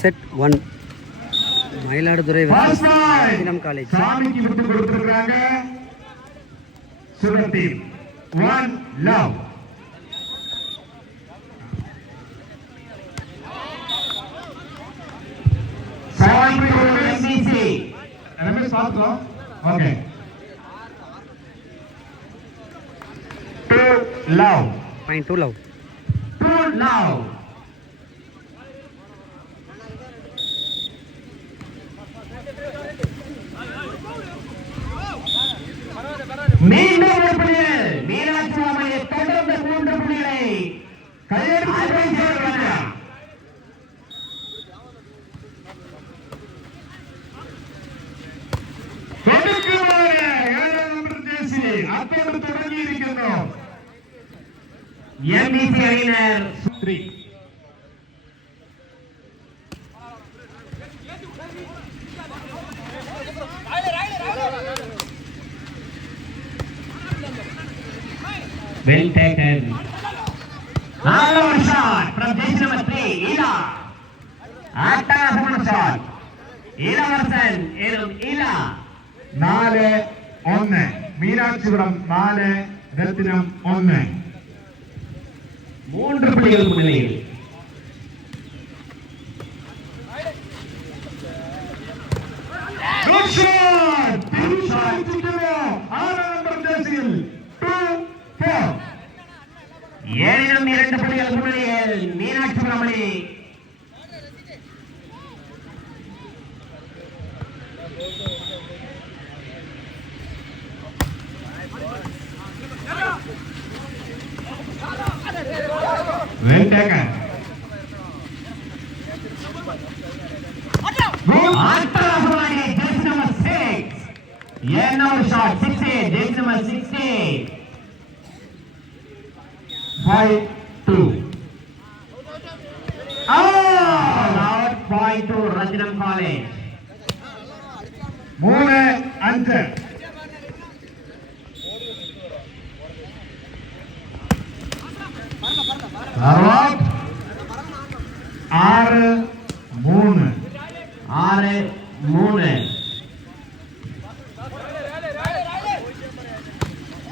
Set 1 Mayiladuthurai ரத்தினம் college. சாமிக்கு விட்டு கொடுத்திருக்காங்க. சுடர் டீம் 1 லவ். சாமி ஒரு எம்சிசி. நம்ம சாத்றோம். Okay. 2 love. Point 2 love. 2 love. மீண்டும் ஒரு புள்ளிகள். மீனாட்சி அம்மையை தொடர்ந்து 3 புள்ளிகளை கையெழுத்திடுகிறார். கொடுக்குமாறு 7 நம்பர் ஜெர்சி அத்தோடு தொடங்கி இருக்கின்றோம். எம்டிசி அணியினர் 3. Well taken. Another shot from jersey number 3, Ila. Attack shot. Ila Varsan, Ila. 4-1. Meenakshipuram 4, ரத்தினம் 1. 3 புள்ளிகள் முன்னிலையில். Good shot. Good shot. 6 number ஜெர்சியில் 2-4. 2 புள்ளிகள் முன்னிலையில் மீனாட்சிபுரம் அணி. Well taken. Attarasumani, jersey number 6. Another shot, 6-8, jersey number 16. 5-2. Out, point to Rajanam College. 3-5. Out. 6-3.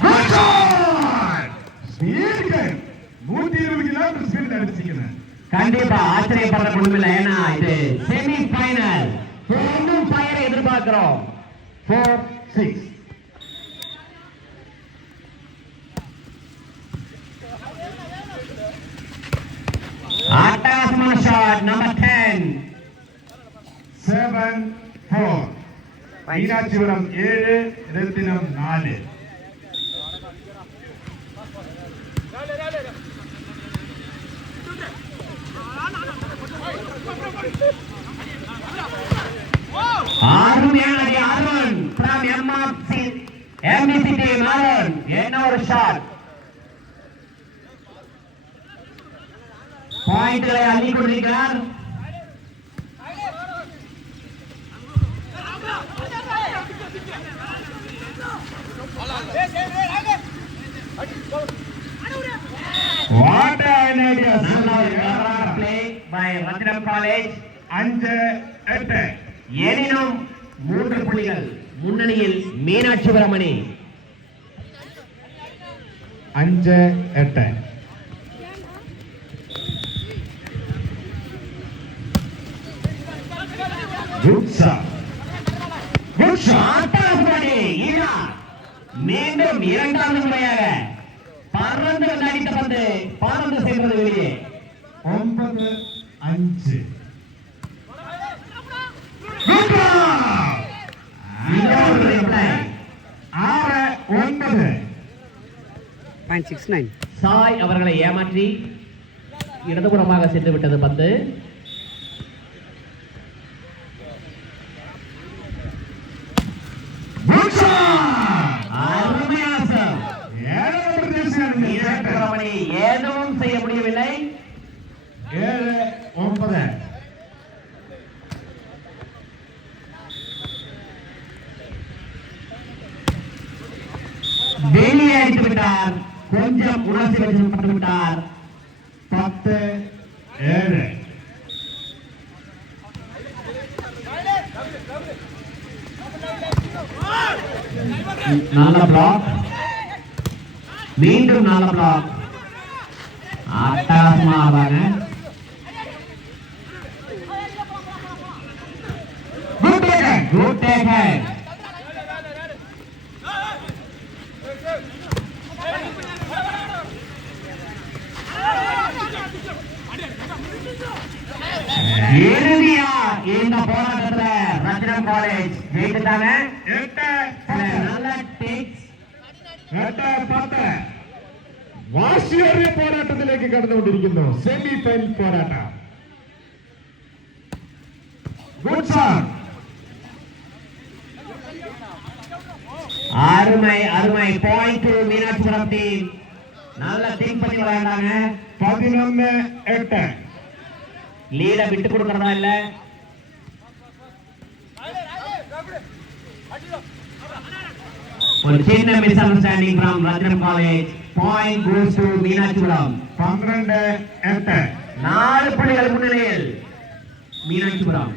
6-3. கண்டிப்பா ஆச்சரியப்படுற குழுவில். ஏன்னா இது செமி ஃபைனல். இன்னும் ஃபயரை எதிர்பார்க்கிறோம். 4-6. அட்டாஸ்மான ஷாட் நம்பர் 10. 7-4. மீனாட்சிபுரம் 7, ரத்தினம் 4. அருமையான Arun from MDC team. Arun இன்னொரு ஷாட். பாயிண்ட்களை அள்ளி கொண்டிருக்கிறார். What an idea. Play by Ratnam College. 5-8. எனினும் 3 புள்ளிகள் முன்னணியில் மீனாட்சிபுரம் அணி. 5-8. Good shot. Good shot. மீண்டும் 2வது முறையாக பறந்து அடித்த பந்து பறந்து சென்றது வெளியே. 9-5. 6-9. சாய் அவர்களை ஏமாற்றி இடதுபுறமாக சென்று விட்டது பந்து. எதுவும் செய்ய முடியவில்லை. 7-9. வெளியே அடித்து விட்டார். கொஞ்சம் உணர்ச்சி வசப்பட்டு விட்டார். 10-7. நல்ல பிளாக், மீண்டும் நல்ல பிளாக். அட்டகாசமா ஆடுறாங்க. Good taken. இறுதியா இந்த போராட்டத்துல ரத்னம் காலேஜ் ஜெயிச்சுட்டாங்க. நல்ல டேக்ஸ். വാശിയേറിയ പോരാട്ടത്തിലേക്ക് കടന്നുകൊണ്ടിരിക്കുന്നു. സെമി ഫൈനൽ പോരാട്ടം. Good shot. அருமை அருமை பாயிண்ட் டு மீனாட்சிபுரம் டீம். நல்ல திங்க் பண்ணி விளையாண்டாங்க. 11-8. லீட விட்டு கொடுக்கறதா இல்ல. ஒரு சின்ன miss understanding from Rathnam college. Point goes to Meenakshipuram. 12-8. 4 புள்ளிகள் முன்னிலையில் மீனாட்சிபுரம்.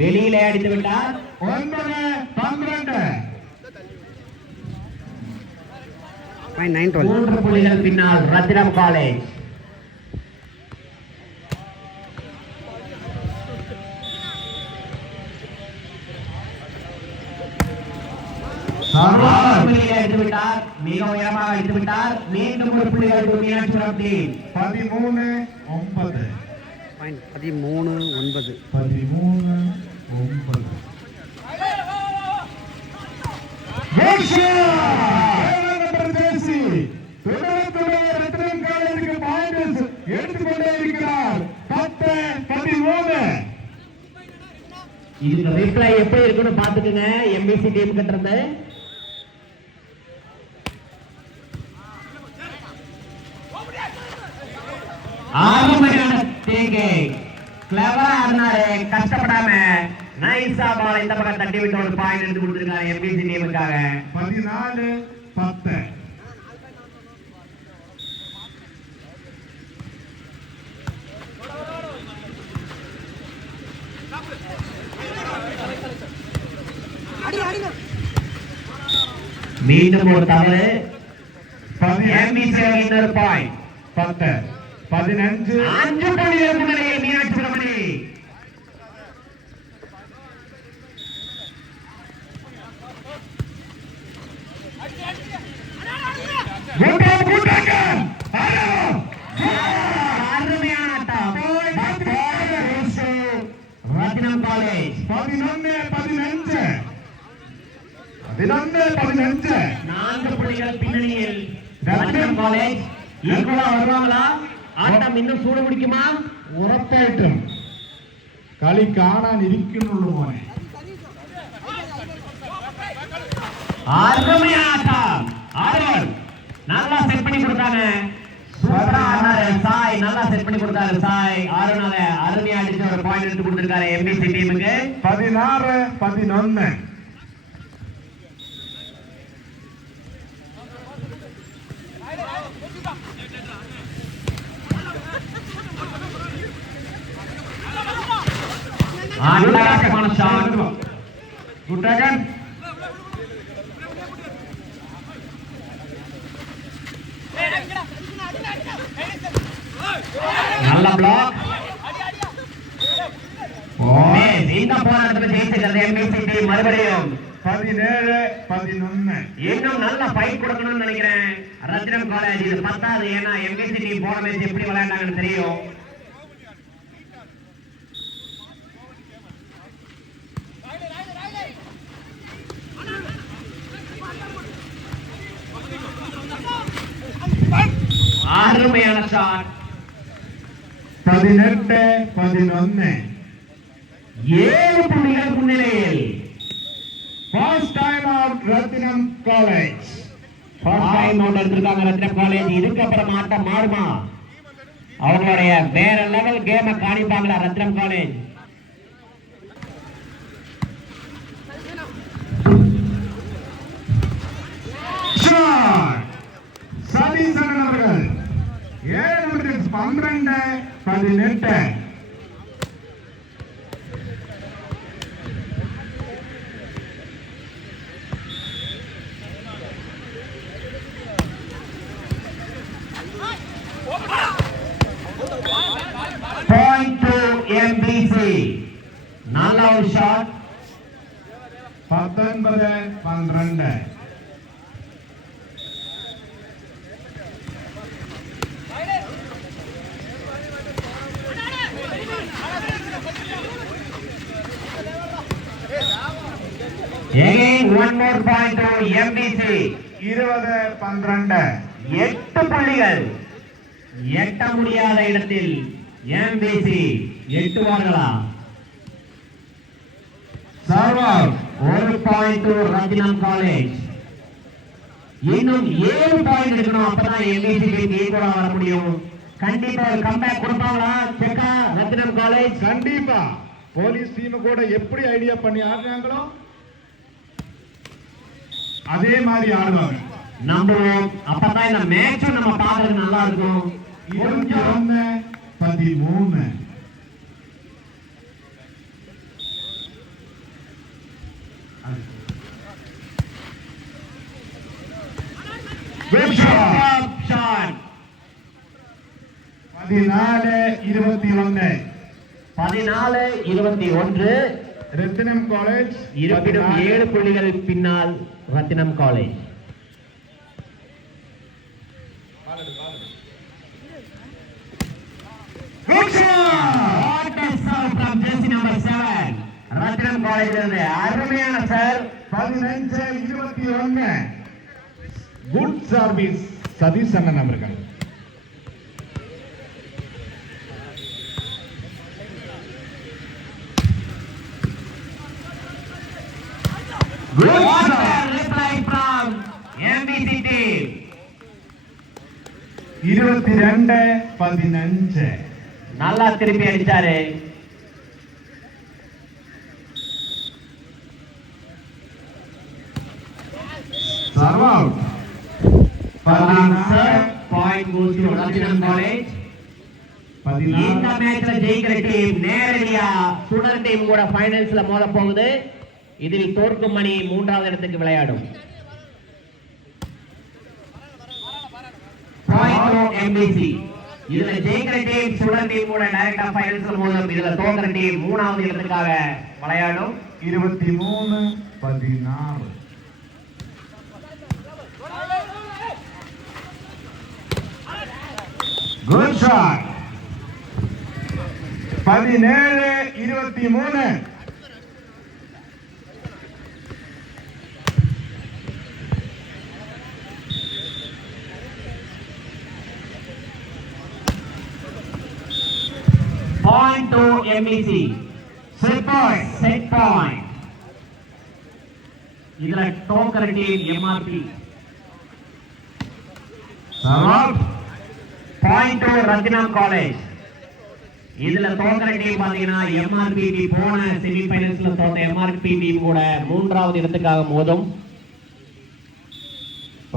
வெளியிலே அடித்து விட்டார். 9-12. 9-12. 3 புள்ளிகள் பின்னால் ரத்னம் காலேஜ். அடித்து விட்டார். மிக உயரமாக அடித்து விட்டார். மீண்டும் ஒரு புள்ளிகள் மீனாட்சிபுரம் டீம். 13-9. 13-9. 13-9. ரத்னம் காலேஜுக்கு பாயிண்ட்ஸ் எடுத்துக்கொண்டே இருக்கிறார். 10-13. இதுக்கு ரிப்ளை எப்படி இருக்குன்னு பாத்துக்கங்க. எம்பிசி டீம் கிட்ட இருந்து ஆரம்பமான டேக்கிங். கிளவரா ஆடினாரு, கஷ்டப்படாம நைஸா பால் இந்த பக்கம் தட்டி விட்டு ஒரு பாயிண்ட் எடுத்து கொடுத்திருக்காங்க எம்பிசி டீமுக்காக. 14-10. மீண்டும் ஒரு தவறு. எம்பிசி இன்னொரு பாயிண்ட். 10-15. 5 புள்ளிகள் முன்னிலையில் மீனாட்சிபுரம் அணி. அருமையான ஆட்டம். ரத்னம் காலேஜ் 11-15. 11-15. 4 புள்ளிகள் பின்னணியில் ரத்னம் காலேஜ். ஈக்குவலா வருவாங்களா? ஆட்டம் இன்னும் சூடு முடிக்குமா? ഉറപ്പായിട്ടും കളി കാണാനിരിക്കുന്നുള്ളൂ മോനെ. அருமையான ஆட்டம். அருண் நல்லா செட் பண்ணி கொடுத்தாங்க. சூப்பரா ஆனாரு சாய். நல்லா செட் பண்ணி கொடுத்தாரு சாய். அருணால அருமையா அடிச்சு ஒரு பாயிண்ட் எடுத்து கொடுத்திருக்காரு எம்பிசி டீமுக்கு. 16-11. அட்டகாசமான ஷாட். Good again. நல்ல பிளாக். இந்த போராட்டத்தில் ஜெயிச்சிருக்கிறது எம்பிசி டீம். மறுபடியும் 17-11. இன்னும் நல்ல ஃபைட் கொடுக்கணும்னு நினைக்கிறேன் ரத்னம் காலேஜ். இது 10வது. ஏன்னா எம்பிசி டீம் போன மேட்ச் எப்படி விளையாண்டாங்கன்னு தெரியும். அருமையான ஷாட். 18-11. 7 புள்ளிகள் முன்னிலையில் First time out Ratnam College. Time out எடுத்திருக்காங்க ரத்னம் காலேஜ். இதுக்கப்புறம் ஆட்டம் மாறுமா? அவங்களுடைய வேற லெவல் கேமை காணிப்பாங்களா ரத்னம் காலேஜ்? சதீசன் அவர்கள் 7-12-18. எம்பிசி நல்ல ஒரு shot 19-12. Again one more point to MBC 20-12. 8 புள்ளிகள் எட்ட முடியாத இடத்தில் MBC எட்டுவார்களா சர்வர் ஒரு பாயிண்ட் டு ரத்தினம் காலேஜ் இன்னும் 7 பாயிண்ட் இருக்கணும் அப்பதான் MBC டீம் ஈக்குவலா வர முடியும் கண்டிப்பா ஒரு கம்பேக் கொடுப்பாங்களா செக்கா ரத்தினம் காலேஜ் கண்டிப்பா போலீஸ் டீம் கூட எப்படி ஐடியா பண்ணி ஆடுறாங்களோ அதே மாதிரி ஆடுவாங்க நம்புவோம் அப்பதான் இந்த மேட்சும் நம்ம பார்க்கறது நல்லா இருக்கும் 21-13. Good shot. Shot 14-21. 14-21 Rathinam college இருப்பினும் 7 புள்ளிகள் பின்னால் Rathinam college Good shot. What a serve from jersey number 7 Rathinam college இருந்து அருமையான சர்வ் 15-21. குட் சர்வீஸ் சதீஷ் அண்ணன் அவர்கள் Good reply from MBC team 22-15. நல்லா திருப்பி அடிச்சாரு serve out point goes to Rathinam college இந்த மேட்ச்ல ஜெயிக்கிற டீம் நேரடியா சுடர் டீம் கூட ஃபைனல்ஸ்ல மோத போகுது இதில் தோற்கும் அணி 3வது இடத்துக்கு விளையாடும் பாயிண்ட் MBC இதுல ஜெயிக்கிற டீம் சுடர் டீம் கூட டைரக்டா ஃபைனல்ஸ்ல மோதும் இதுல தோற்கிற டீம் 3வது இடத்துக்காக விளையாடும் 23-16. Good shot. 17-23. Point to MBC. Set point. இதுல தோற்கிற team MRP. Serve point to Rathinam college இதுல தோற்கிற டீம் பாத்தீங்கன்னா MRP போன செமி ஃபைனல்ஸ்ல தோத்த MRP டீம் கூட 3வது இடத்துக்காக மோதும்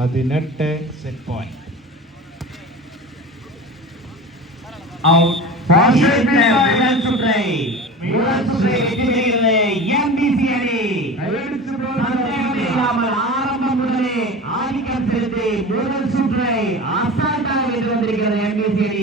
18 செட் பாயிண்ட் அவுட் முதல் சுற்றை வெற்றி பெறுகிறது MBC அணி சந்தேகம் இல்லாமல் ஆரம்பம் முதலே ஆதிக்கம் செலுத்தி முதல் சுற்றை அசால்ட்டாக வென்று வந்திருக்கிறது MBC அணி